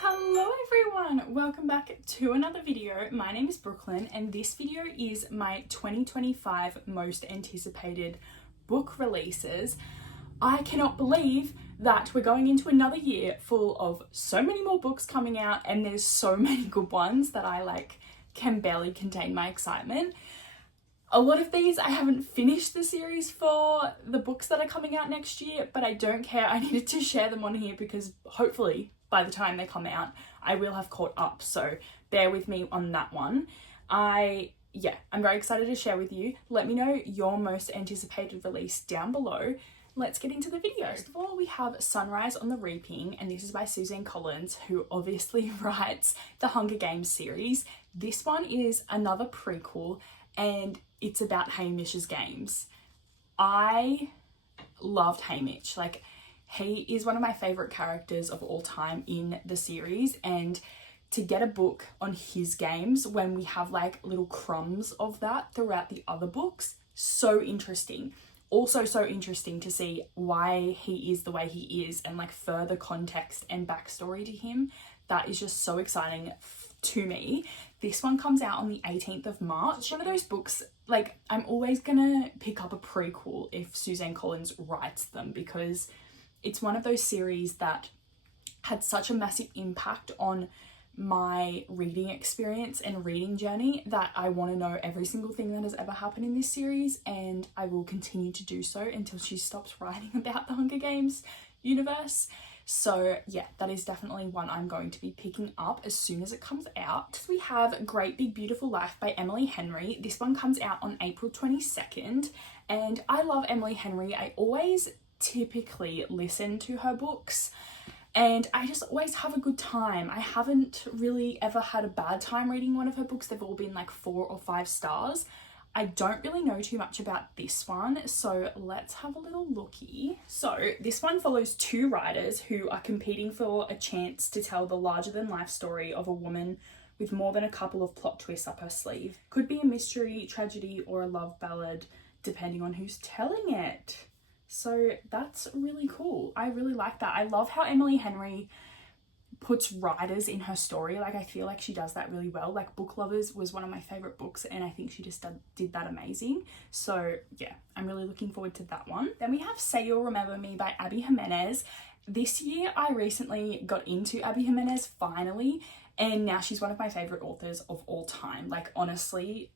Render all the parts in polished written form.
Hello everyone, welcome back to another video. My name is Brooklyn and this video is my 2025 most anticipated book releases. I cannot believe that we're going into another year full of so many more books coming out, and there's so many good ones that I can barely contain my excitement. A lot of these I haven't finished the series for the books that are coming out next year, but I don't care. I needed to share them on here because hopefully by the time they come out, I will have caught up. So bear with me on that one. I'm very excited to share with you. Let me know your most anticipated release down below. Let's get into the video. First of all, we have Sunrise on the Reaping, and this is by Suzanne Collins, who obviously writes the Hunger Games series. This one is another prequel, and it's about Hamish's games. I loved Hamish. He is one of my favourite characters of all time in the series, and to get a book on his games when we have little crumbs of that throughout the other books, so interesting. Also so interesting to see why he is the way he is and further context and backstory to him. That is just so exciting to me. This one comes out on the 18th of March. It's one of those books, I'm always gonna pick up a prequel if Suzanne Collins writes them, because it's one of those series that had such a massive impact on my reading experience and reading journey that I want to know every single thing that has ever happened in this series, and I will continue to do so until she stops writing about the Hunger Games universe. So yeah, that is definitely one I'm going to be picking up as soon as it comes out. We have Great Big Beautiful Life by Emily Henry. This one comes out on April 22nd, and I love Emily Henry. I always typically listen to her books, and I just always have a good time. I haven't really ever had a bad time reading one of her books. They've all been 4 or 5 stars. I don't really know too much about this one, so let's have a little looky. So this one follows 2 writers who are competing for a chance to tell the larger-than-life story of a woman with more than a couple of plot twists up her sleeve. Could be a mystery, tragedy, or a love ballad, depending on who's telling it. So that's really cool. I really like that. I love how Emily Henry puts writers in her story. I feel like she does that really well. Book Lovers was one of my favorite books, and I think she just did that amazing. So yeah, I'm really looking forward to that one. Then we have Say You'll Remember Me by Abby Jimenez. This year I recently got into Abby Jimenez finally, and now she's one of my favorite authors of all time. Honestly,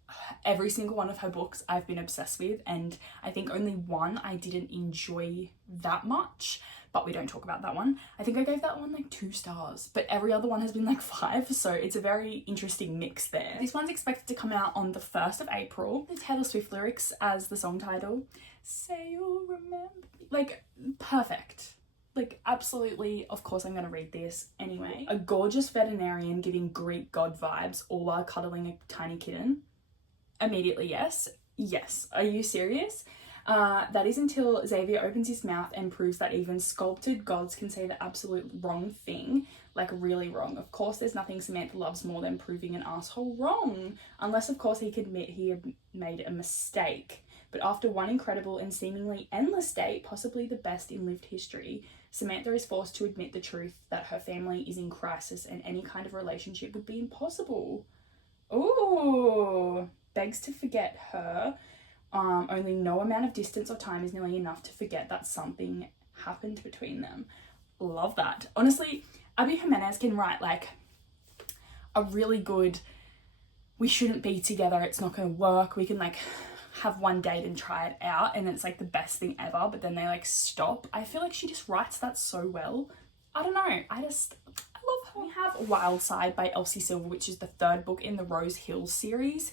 every single one of her books I've been obsessed with, and I think only one I didn't enjoy that much, but we don't talk about that one. I think I gave that one 2 stars, but every other one has been 5, so it's a very interesting mix there. This one's expected to come out on the 1st of April. The Taylor Swift lyrics as the song title. Say you'll remember me. Perfect. Absolutely, of course I'm going to read this anyway. A gorgeous veterinarian giving Greek god vibes, all while cuddling a tiny kitten. Immediately yes. Yes. Are you serious? That is until Xavier opens his mouth and proves that even sculpted gods can say the absolute wrong thing. Really wrong. Of course there's nothing Samantha loves more than proving an asshole wrong. Unless of course he could admit he had made a mistake. But after one incredible and seemingly endless date, possibly the best in lived history, Samantha is forced to admit the truth that her family is in crisis and any kind of relationship would be impossible. Ooh, begs to forget her. Only no amount of distance or time is nearly enough to forget that something happened between them. Love that. Honestly, Abby Jimenez can write a really good, we shouldn't be together, it's not going to work, we can have one date and try it out and it's the best thing ever, but then they stop. I feel she just writes that so well. I don't know, I love her. We have Wild Side by Elsie Silver, which is the 3rd book in the Rose Hill series,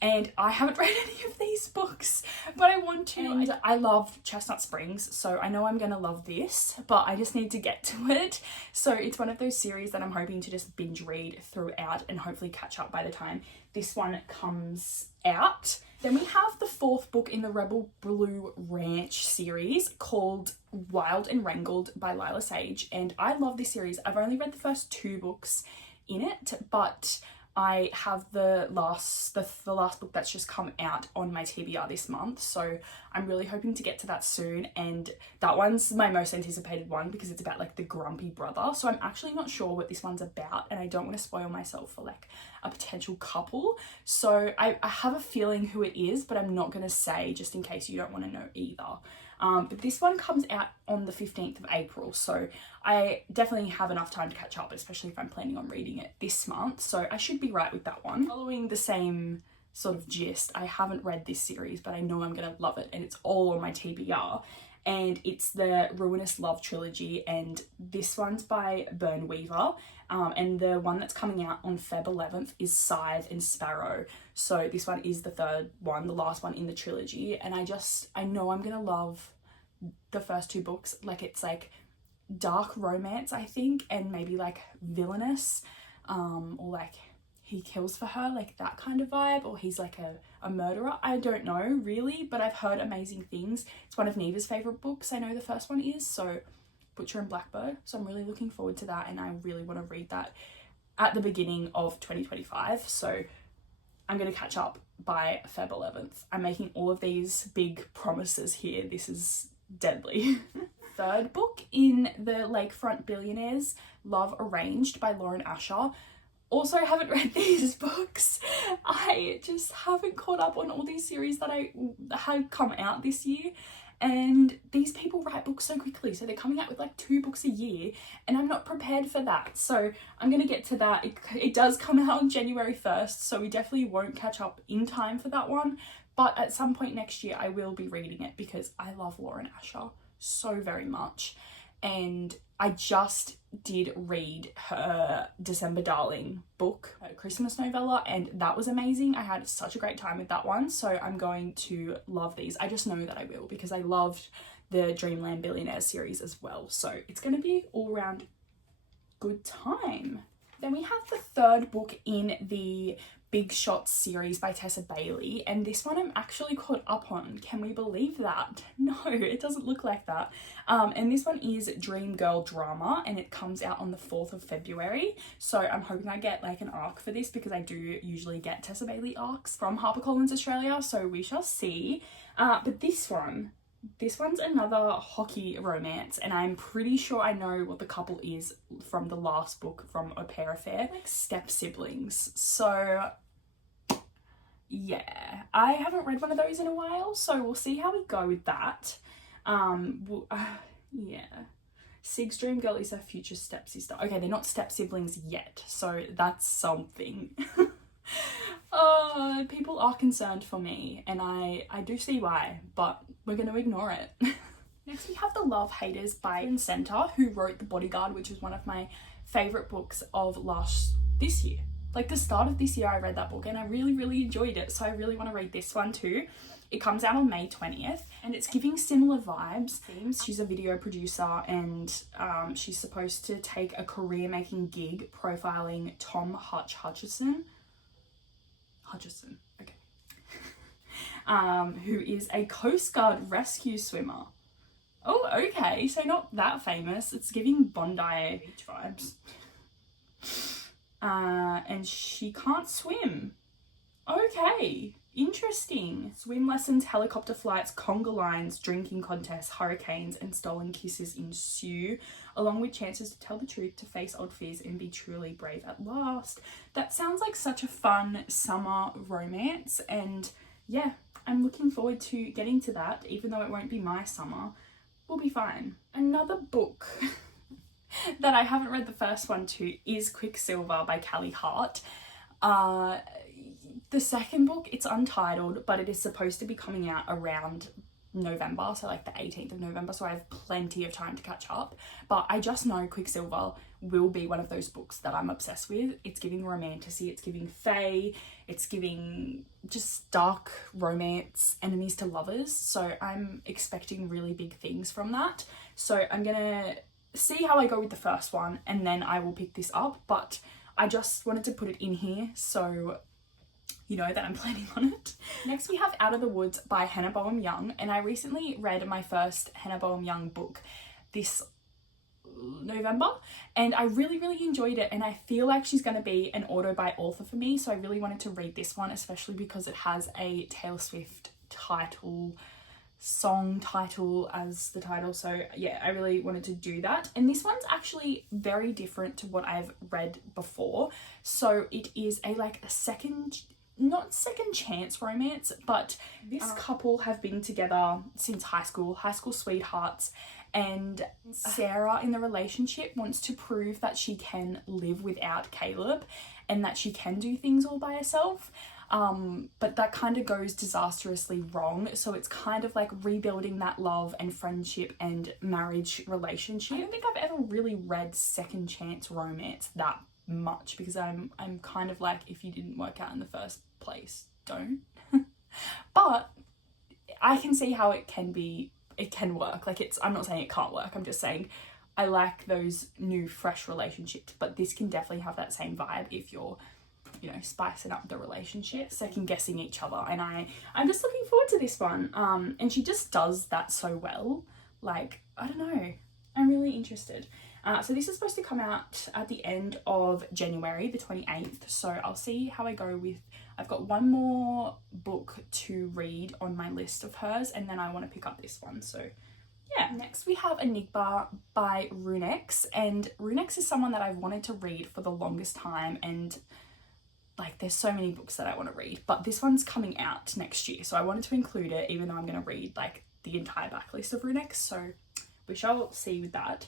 and I haven't read any of these books, but I want to. And I love Chestnut Springs, so I know I'm gonna love this, but I just need to get to it. So it's one of those series that I'm hoping to just binge read throughout and hopefully catch up by the time this one comes out. Then we have the 4th book in the Rebel Blue Ranch series called Wild and Wrangled by Lila Sage, and I love this series. I've only read the first 2 books in it, but I have the last book that's just come out on my TBR this month, so I'm really hoping to get to that soon, and that one's my most anticipated one because it's about like the grumpy brother. So I'm actually not sure what this one's about, and I don't want to spoil myself for like a potential couple, so I have a feeling who it is, but I'm not going to say just in case you don't want to know either. But this one comes out on the 15th of April, so I definitely have enough time to catch up, especially if I'm planning on reading it this month, so I should be right with that one. Following the same sort of gist, I haven't read this series, but I know I'm going to love it, and it's all on my TBR, and it's the Ruinous Love trilogy, and this one's by Byrne Weaver, and the one that's coming out on Feb 11th is Scythe and Sparrow. So this one is the third one, the last one in the trilogy, and I know I'm gonna love the first two books. Like, it's like dark romance, I think, and maybe like villainous, or like he kills for her, like that kind of vibe, or he's like a murderer. I don't know really, but I've heard amazing things. It's one of Neva's favourite books. I know the first one is, so Butcher and Blackbird. So I'm really looking forward to that, and I really want to read that at the beginning of 2025. So I'm going to catch up by Feb 11th. I'm making all of these big promises here. This is deadly. Third book in the Lakefront Billionaires, Love Arranged by Lauren Asher. Also haven't read these books. I just haven't caught up on all these series that I had come out this year, and these people write books so quickly, so they're coming out with like 2 books a year, and I'm not prepared for that, so I'm gonna get to that. It does come out on January 1st, so we definitely won't catch up in time for that one, but at some point next year I will be reading it because I love Lauren Asher so very much. And I just did read her December Darling book, her Christmas novella, and that was amazing. I had such a great time with that one, so I'm going to love these. I just know that I will because I loved the Dreamland Billionaires series as well, so it's going to be all around good time. Then we have the third book in the Big Shots series by Tessa Bailey, and this one I'm actually caught up on. Can we believe that? No, it doesn't look like that. And this one is Dream Girl Drama, and it comes out on the 4th of February. So I'm hoping I get like an arc for this because I do usually get Tessa Bailey arcs from HarperCollins Australia, so we shall see. But this one's another hockey romance, and I'm pretty sure I know what the couple is from the last book from Au Pair Affair, like step siblings. So yeah, I haven't read one of those in a while, so we'll see how we go with that. Yeah, Sig's dream girl is her future stepsister. Okay, they're not step siblings yet, so that's something. Oh, people are concerned for me, and I do see why, but we're going to ignore it. Next we have The Love Haters by F.R.I.E.N.D.S, who wrote The Bodyguard, which is one of my favourite books of this year. Like the start of this year I read that book and I really, really enjoyed it, so I really want to read this one too. It comes out on May 20th and it's giving similar vibes. She's a video producer and she's supposed to take a career-making gig profiling Tom Hutchison, okay. Who is a Coast Guard rescue swimmer. Oh, okay, so not that famous. It's giving Bondi Beach vibes. And she can't swim. Okay, interesting. Swim lessons, helicopter flights, conga lines, drinking contests, hurricanes, and stolen kisses ensue, along with chances to tell the truth, to face odd fears, and be truly brave at last. That sounds like such a fun summer romance, and yeah, I'm looking forward to getting to that, even though it won't be my summer. We'll be fine. Another book that I haven't read the first one to is Quicksilver by Callie Hart. The second book, it's untitled, but it is supposed to be coming out around November, so like the 18th of November, so I have plenty of time to catch up. But I just know Quicksilver will be one of those books that I'm obsessed with. It's giving romantasy, it's giving fae, it's giving just dark romance, enemies to lovers, so I'm expecting really big things from that. So I'm gonna see how I go with the first one and then I will pick this up, but I just wanted to put it in here so you know that I'm planning on it. Next we have Out of the Woods by Hannah Boehm Young, and I recently read my first Hannah Boehm Young book this November, and I really enjoyed it, and I feel like she's going to be an auto by author for me, so I really wanted to read this one, especially because it has a Taylor Swift song title as the title. So yeah, I really wanted to do that. And this one's actually very different to what I've read before. So it is not second chance romance, but this couple have been together since high school sweethearts, and Sarah in the relationship wants to prove that she can live without Caleb and that she can do things all by herself. But that kind of goes disastrously wrong. So it's kind of like rebuilding that love and friendship and marriage relationship. I don't think I've ever really read second chance romance that much, because I'm kind of like, if you didn't work out in the first place, don't. But I can see how it can work. Like, I'm not saying it can't work, I'm just saying I like those new fresh relationships, but this can definitely have that same vibe if you're, you know, spicing up the relationship, second guessing each other. And I'm just looking forward to this one. And she just does that so well. Like, I don't know, I'm really interested. So this is supposed to come out at the end of January, the 28th. So I'll see how I go with, I've got one more book to read on my list of hers, and then I want to pick up this one. So yeah. Next we have Enigma by Runex, and Runex is someone that I've wanted to read for the longest time, and like, there's so many books that I want to read, but this one's coming out next year, so I wanted to include it, even though I'm going to read like the entire backlist of Runex, so we shall see with that.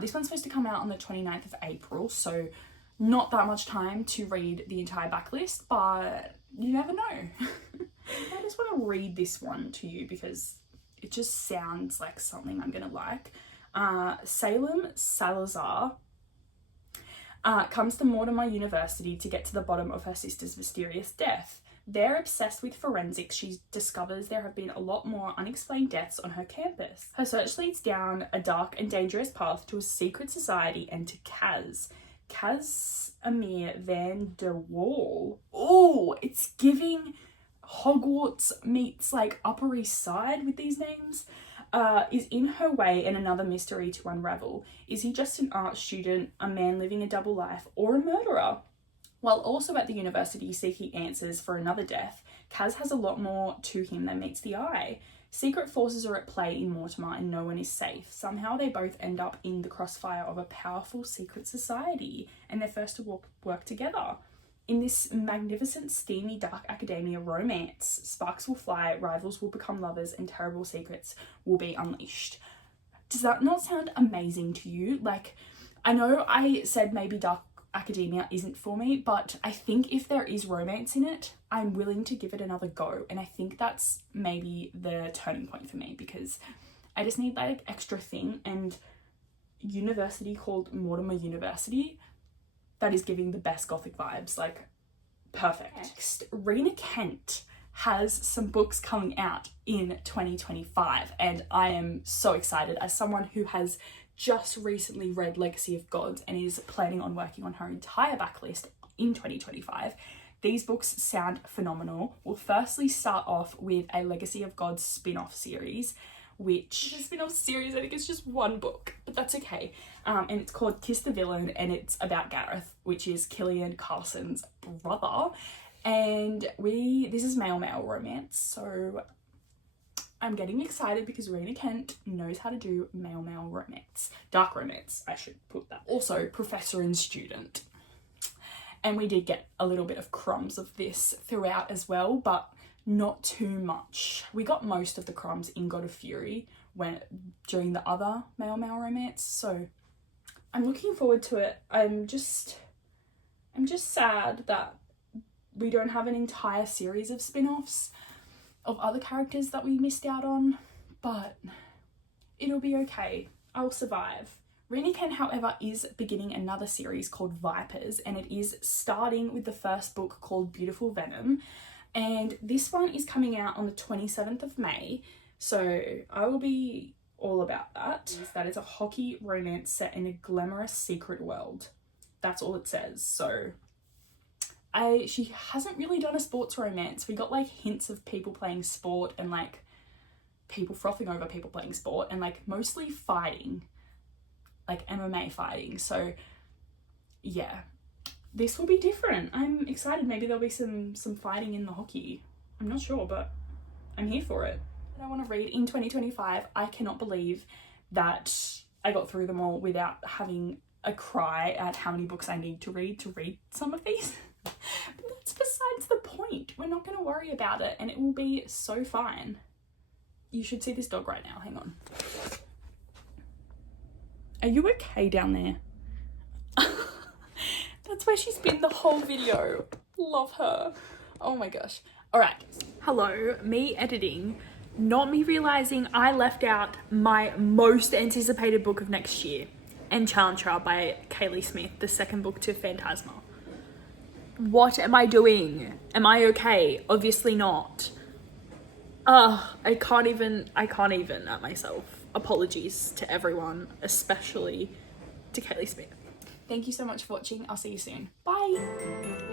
This one's supposed to come out on the 29th of April, so not that much time to read the entire backlist, but you never know. I just want to read this one to you because it just sounds like something I'm gonna like. Salem Salazar comes to Mortimer University to get to the bottom of her sister's mysterious death. There, obsessed with forensics, she discovers there have been a lot more unexplained deaths on her campus. Her search leads down a dark and dangerous path to a secret society and to Casimir Van der Waal. Oh, it's giving Hogwarts meets like Upper East Side with these names. Is in her way and another mystery to unravel. Is he just an art student, a man living a double life, or a murderer? While also at the university seeking answers for another death, Kaz has a lot more to him than meets the eye. Secret forces are at play in Mortimer and no one is safe. Somehow they both end up in the crossfire of a powerful secret society, and they're forced to work together. In this magnificent, steamy, dark academia romance, sparks will fly, rivals will become lovers, and terrible secrets will be unleashed. Does that not sound amazing to you? Like, I know I said maybe dark academia isn't for me, but I think if there is romance in it, I'm willing to give it another go. And I think that's maybe the turning point for me, because I just need that extra thing. And university called Mortimer University, that is giving the best gothic vibes, like perfect. Next, Rena Kent has some books coming out in 2025, and I am so excited as someone who has just recently read Legacy of Gods and is planning on working on her entire backlist in 2025. These books sound phenomenal. We'll firstly start off with a Legacy of Gods spin-off series, which is a spin-off series, I think it's just one book, but that's okay. And it's called Kiss the Villain, and it's about Gareth, which is Killian Carson's brother. And this is male romance, so I'm getting excited because Rena Kent knows how to do male romance. Dark romance, I should put that. Also, professor and student. And we did get a little bit of crumbs of this throughout as well, but not too much. We got most of the crumbs in God of Fury during the other male romance, so I'm looking forward to it. I'm just sad that we don't have an entire series of spin-offs of other characters that we missed out on, but it'll be okay. I'll survive. Rena Kent, however, is beginning another series called Vipers, and it is starting with the first book called Beautiful Venom. And this one is coming out on the 27th of May, so I will be all about that. That is a hockey romance set in a glamorous secret world. That's all it says. So she hasn't really done a sports romance. We got like hints of people playing sport and like people frothing over people playing sport and like mostly fighting. like MMA fighting. So yeah, this will be different. I'm excited. Maybe there'll be some fighting in the hockey. I'm not sure, but I'm here for it. I want to read in 2025. I cannot believe that I got through them all without having a cry at how many books I need to read some of these. But that's besides the point. We're not going to worry about it, and it will be so fine. You should see this dog right now. Hang on. Are you okay down there? That's where she's been the whole video. Love her. Oh my gosh. All right. Hello, me editing, not me realizing I left out my most anticipated book of next year, Enchantra by Kaylee Smith, the second book to Phantasma. What am I doing? Am I okay? Obviously not. I can't even at myself. Apologies to everyone, especially to Kaylee Smith. Thank you so much for watching. I'll see you soon. Bye.